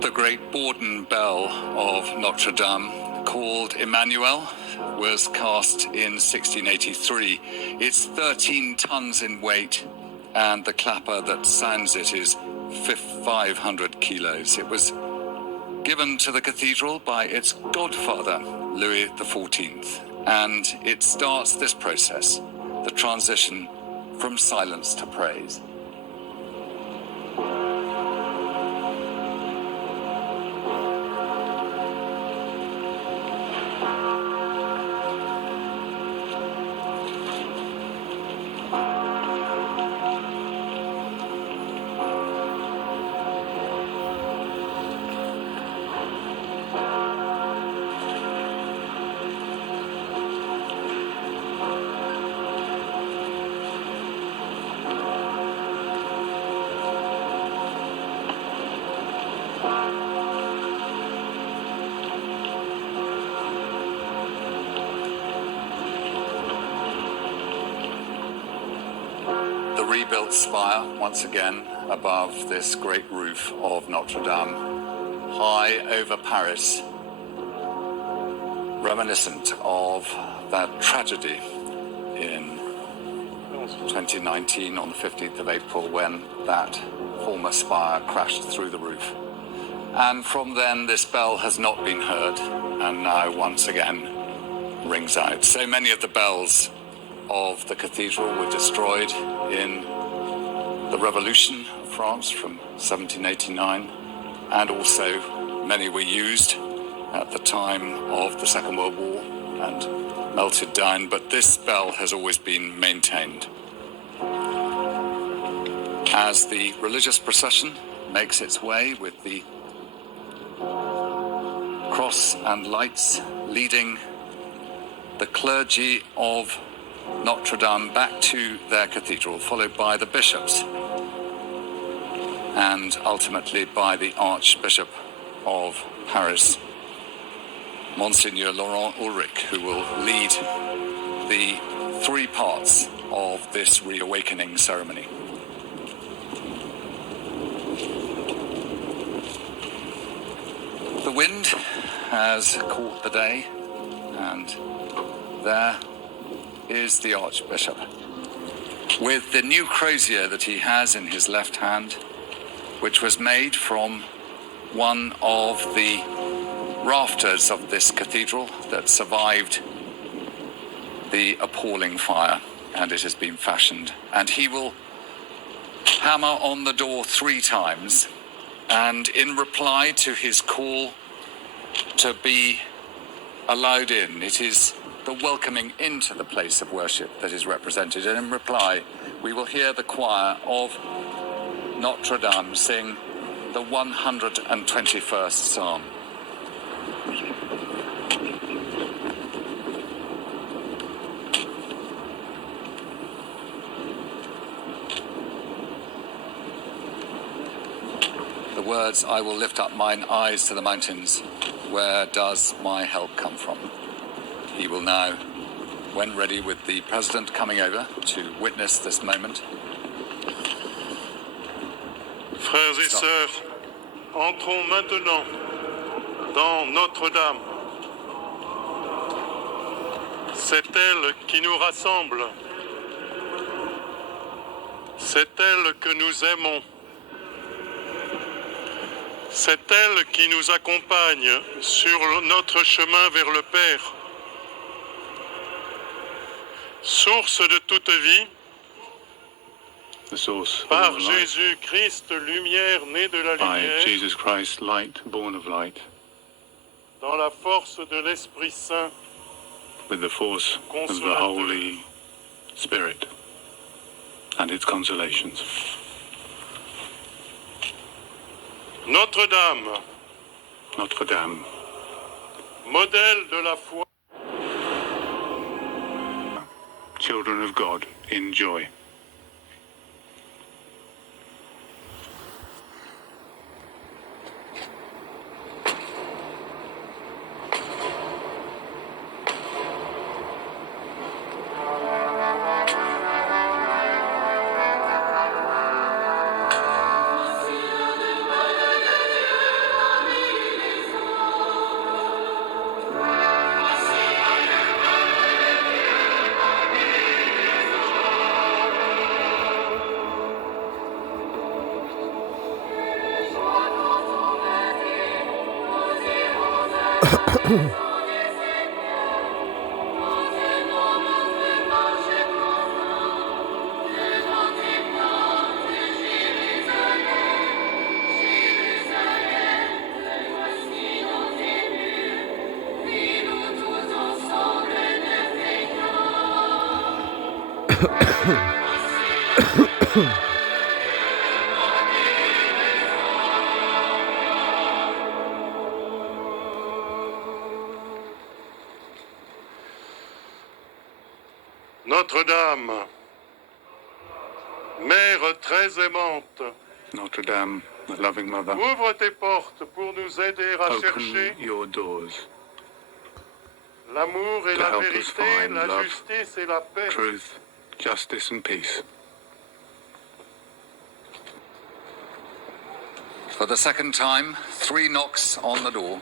The great Borden bell of Notre Dame, called Emmanuel, was cast in 1683. It's 13 tons in weight, and the clapper that sounds it is 500 kilos. It was given to the cathedral by its godfather, Louis XIV, and it starts this process, the transition from silence to praise. The rebuilt spire, once again, above this great roof of Notre Dame, high over Paris, reminiscent of that tragedy in 2019 on the 15th of April when that former spire crashed through the roof. And from then, this bell has not been heard, and now once again rings out. So many of the bells of the cathedral were destroyed in the Revolution of France from 1789, and also many were used at the time of the Second World War and melted down, but this bell has always been maintained. As the religious procession makes its way with the cross and lights leading the clergy of Notre Dame back to their cathedral, followed by the bishops and ultimately by the Archbishop of Paris, Monsignor Laurent Ulrich, who will lead the three parts of this reawakening ceremony. The wind has caught the day, and there is the Archbishop with the new crozier that he has in his left hand, which was made from one of the rafters of this cathedral that survived the appalling fire, and it has been fashioned. And he will hammer on the door 3 times, and in reply to his call to be allowed in, it is the welcoming into the place of worship that is represented. And in reply, we will hear the choir of Notre Dame sing the 121st Psalm. The words, "I will lift up mine eyes to the mountains, where does my help come from?" He will now, when ready with the President coming over to witness this moment. Frères et sœurs, entrons maintenant dans Notre-Dame. C'est elle qui nous rassemble. C'est elle que nous aimons. C'est elle qui nous accompagne sur notre chemin vers le Père. Source de toute vie, par Jésus-Christ, lumière née de la lumière, Jesus Christ, light born of light, dans la force de l'Esprit Saint, with the force of the Holy Spirit and its consolations. Notre-Dame, Notre Dame, modèle de la foi, children of God in joy. Notre-Dame, Mère très aimante, Notre Dame, the loving mother, ouvre tes portes pour nous aider à open chercher your doors l'amour et to la help us vérité, find la love, justice et la paix. truth, justice and peace. For the second time, 3 knocks on the door.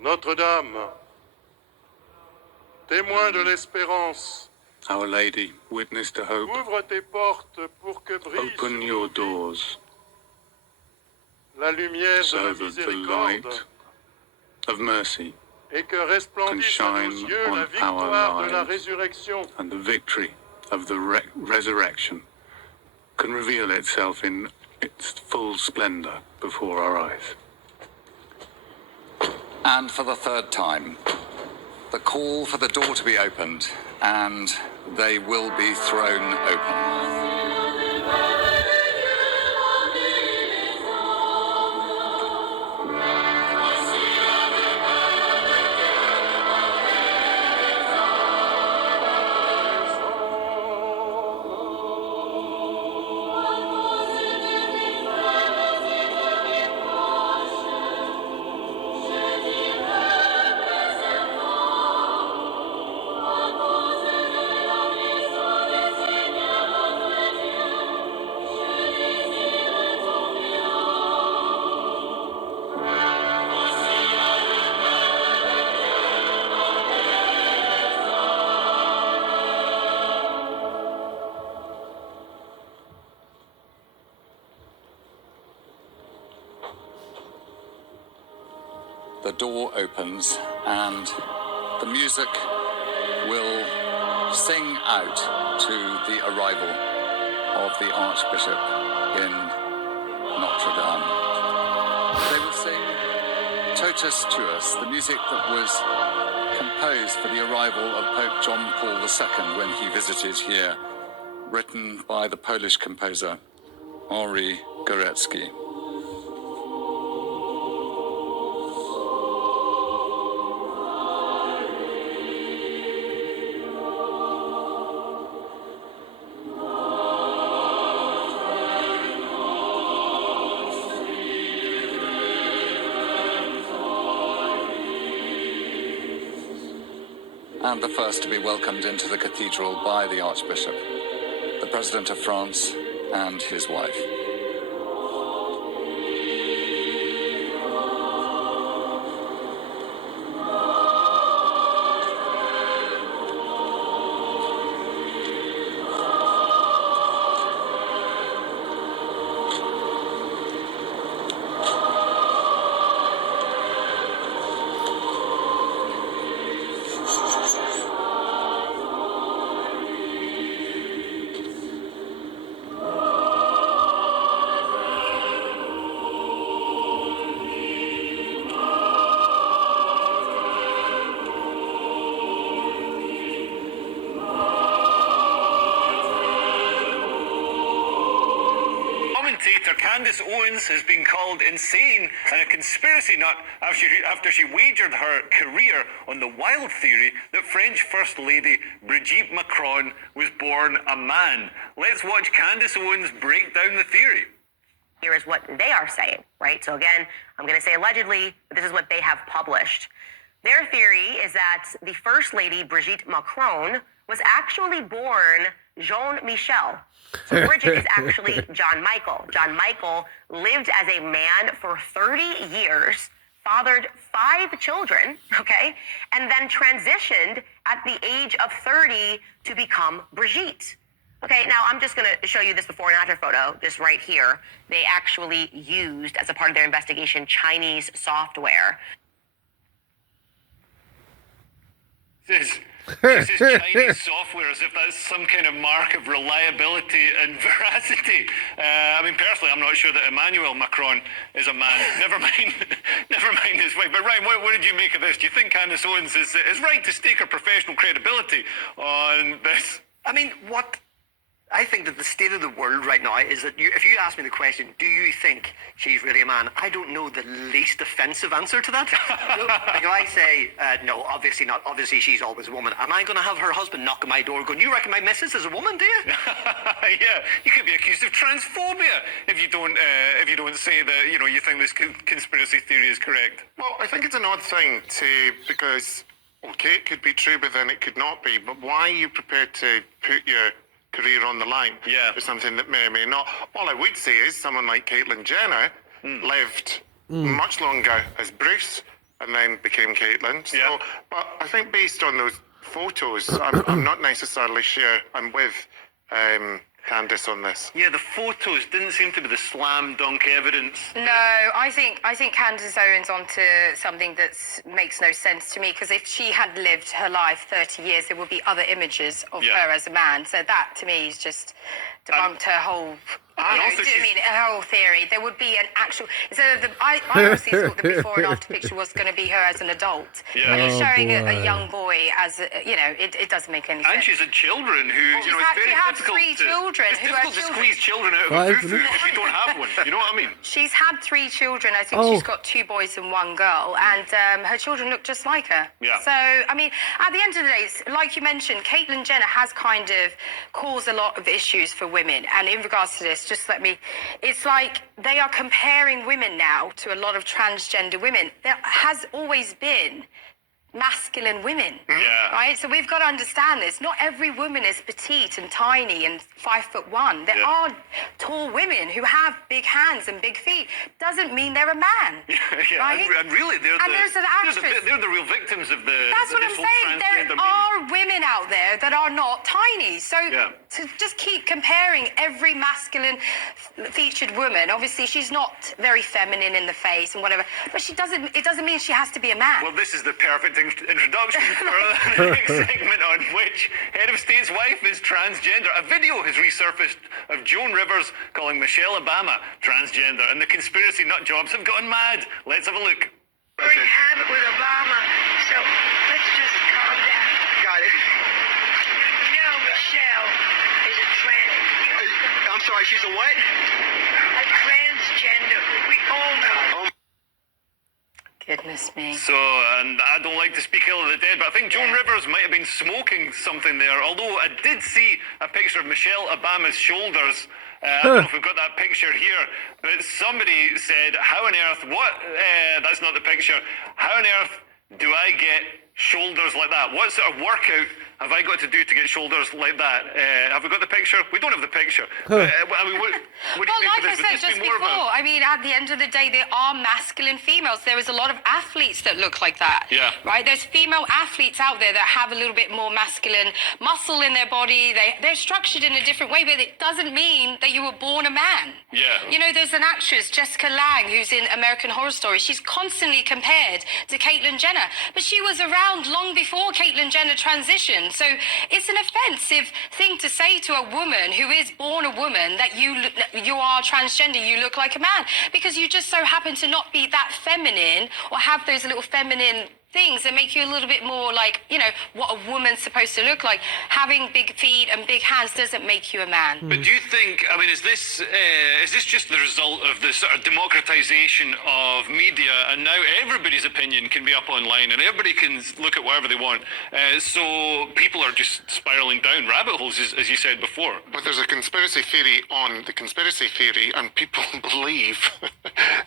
Notre-Dame, témoin de l'espérance, Our Lady, witness to hope, ouvre tes portes pour que brille sur open nos your vies doors la lumière de so la that the miséricorde light of mercy et que resplendisse à nos shine yeux on la our victoire de la lives. résurrection. and the victory of the resurrection can reveal itself in its full splendor before our eyes. And for the third time, the call for the door to be opened, and they will be thrown open. The door opens and the music will sing out to the arrival of the Archbishop in Notre Dame. They will sing Totus Tuus, the music that was composed for the arrival of Pope John Paul II when he visited here, written by the Polish composer Henri Górecki. And the first to be welcomed into the cathedral by the Archbishop, the President of France and his wife. Candace Owens has been called insane and a conspiracy nut after she wagered her career on the wild theory that French First Lady Brigitte Macron was born a man. Let's watch Candace Owens break down the theory. Here is what they are saying, right? So again, I'm going to say allegedly, but this is what they have published. Their theory is that the First Lady, Brigitte Macron, was actually born Jean-Michel. So Bridget is actually John Michael. John Michael lived as a man for 30 years, fathered 5 children, okay, and then transitioned at the age of 30 to become Brigitte. Okay, now I'm just going to show you this before and after photo, just right here. They actually used, as a part of their investigation, Chinese software. This is Chinese software, as if that's some kind of mark of reliability and veracity. I mean, personally, I'm not sure that Emmanuel Macron is a man. Never mind his wife. But Ryan, what did you make of this? Do you think Candace Owens is right to stake her professional credibility on this? I mean, I think that the state of the world right now is that if you ask me the question, do you think she's really a man? I don't know the least offensive answer to that. Like if I say, no, obviously not. Obviously she's always a woman. Am I going to have her husband knock on my door going, you reckon my missus is a woman, do you? Yeah, you could be accused of transphobia if you don't say that, you think this conspiracy theory is correct. Well, I think it's an odd thing because, okay, it could be true, but then it could not be. But why are you prepared to put your career on the line for something that may or may not? All I would say is someone like Caitlyn Jenner lived much longer as Bruce and then became Caitlyn. So, but I think based on those photos, I'm not necessarily sure I'm with Candace on this. Yeah, the photos didn't seem to be the slam dunk evidence. No, I think Candace Owens onto something that makes no sense to me, because if she had lived her life 30 years, there would be other images of her as a man. So that to me is just debunked her whole. Her whole theory. There would be an actual, instead of the, I honestly thought the before and after picture was going to be her as an adult. Yeah. When you're showing a young boy as, it doesn't make any sense. And she's had children who, it's very difficult to squeeze children out of a fufu if you don't have one. You know what I mean? She's had 3 children. I think she's got 2 boys and 1 girl, and her children look just like her. Yeah. So, I mean, at the end of the day, like you mentioned, Caitlyn Jenner has kind of caused a lot of issues for women. And in regards to this, it's like they are comparing women now to a lot of transgender women. There has always been masculine women, right? So we've got to understand this. Not every woman is petite and tiny and 5'1". There are tall women who have big hands and big feet. Doesn't mean they're a man. Right? And really, they're the real victims of the. That's what I'm saying. There are women out there that are not tiny. So to just keep comparing every masculine featured woman, obviously she's not very feminine in the face and whatever, but it doesn't mean she has to be a man. Well, this is the perfect introduction for the next segment, on which Head of State's wife is transgender. A video has resurfaced of Joan Rivers calling Michelle Obama transgender, and the conspiracy nut jobs have gone mad. Let's have a look. We already have it with Obama, so let's just calm down. Got it. You know Michelle is a I'm sorry, she's a what? a transgender. We all know. Goodness me. So, and I don't like to speak ill of the dead, but I think Joan Rivers might have been smoking something there, although I did see a picture of Michelle Obama's shoulders. I don't know if we've got that picture here, but somebody said, how on earth, that's not the picture, how on earth do I get shoulders like that? What sort of workout have I got to do to get shoulders like that? Have we got the picture? We don't have the picture. I mean, what do you Well, make like of this? I said just before, I mean, at the end of the day, there are masculine females. There is a lot of athletes that look like that. Yeah. Right? There's female athletes out there that have a little bit more masculine muscle in their body. They're structured in a different way, but it doesn't mean that you were born a man. Yeah. You know, there's an actress, Jessica Lange, who's in American Horror Story. She's constantly compared to Caitlyn Jenner, but she was around long before Caitlyn Jenner transitioned. So it's an offensive thing to say to a woman who is born a woman that you are transgender, you look like a man, because you just so happen to not be that feminine or have those little feminine things that make you a little bit more like, you know, what a woman's supposed to look like. Having big feet and big hands doesn't make you a man. But do you think, I mean, is this just the result of the sort of democratization of media, and now everybody's opinion can be up online and everybody can look at whatever they want, so people are just spiraling down rabbit holes, as you said before? But there's a conspiracy theory on the conspiracy theory, and people believe.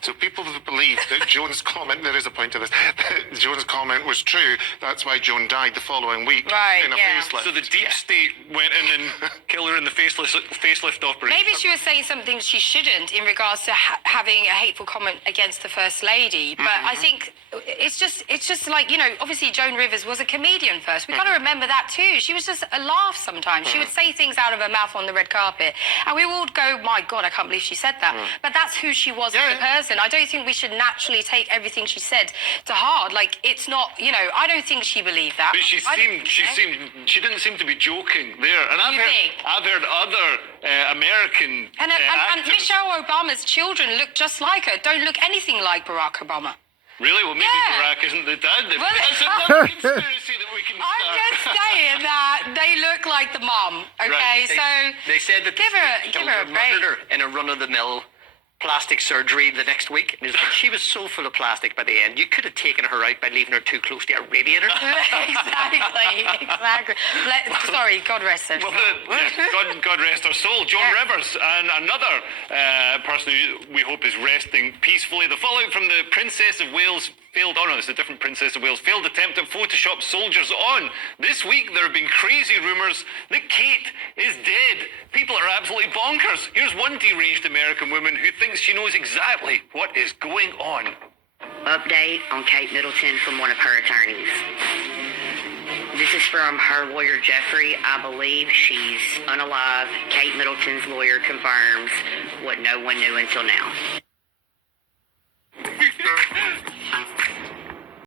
So people believe that Joan's comment, there is a point to this, that Joan's comment was true. That's why Joan died the following week in a facelift. So the deep state went in and killed her in the facelift operation. Maybe she was saying something she shouldn't in regards to having a hateful comment against the First Lady. But I think it's just like, you know, obviously Joan Rivers was a comedian first. We've got to remember that too. She was just a laugh sometimes. She would say things out of her mouth on the red carpet. And we all go, my God, I can't believe she said that. But that's who she was as a person. I don't think we should naturally take everything she said to heart. Like, it's not, you know, I don't think she believed that. But she didn't seem to be joking there. And I've heard other American and actors. Michelle Obama's children look just like her, don't look anything like Barack Obama. Really? Well, maybe Barack isn't the dad. Well, that's another conspiracy that we can start. I'm just saying that they look like the mom. Okay, Right. so They said that give her a break. murdered her in a run-of-the-mill plastic surgery the next week. And it was like, she was so full of plastic by the end. You could have taken her out by leaving her too close to a radiator. exactly. Sorry, God rest her. Well, God rest her soul. Joan Rivers, and another person who we hope is resting peacefully. The fallout from the Princess of Wales failed, oh no, it's a different Princess of Wales, failed attempt at Photoshop soldiers on. This week there have been crazy rumours that Kate is dead. People are absolutely bonkers. Here's one deranged American woman who thinks she knows exactly what is going on. Update on Kate Middleton from one of her attorneys. This is from her lawyer, Jeffrey. I believe she's unalive. Kate Middleton's lawyer confirms what no one knew until now.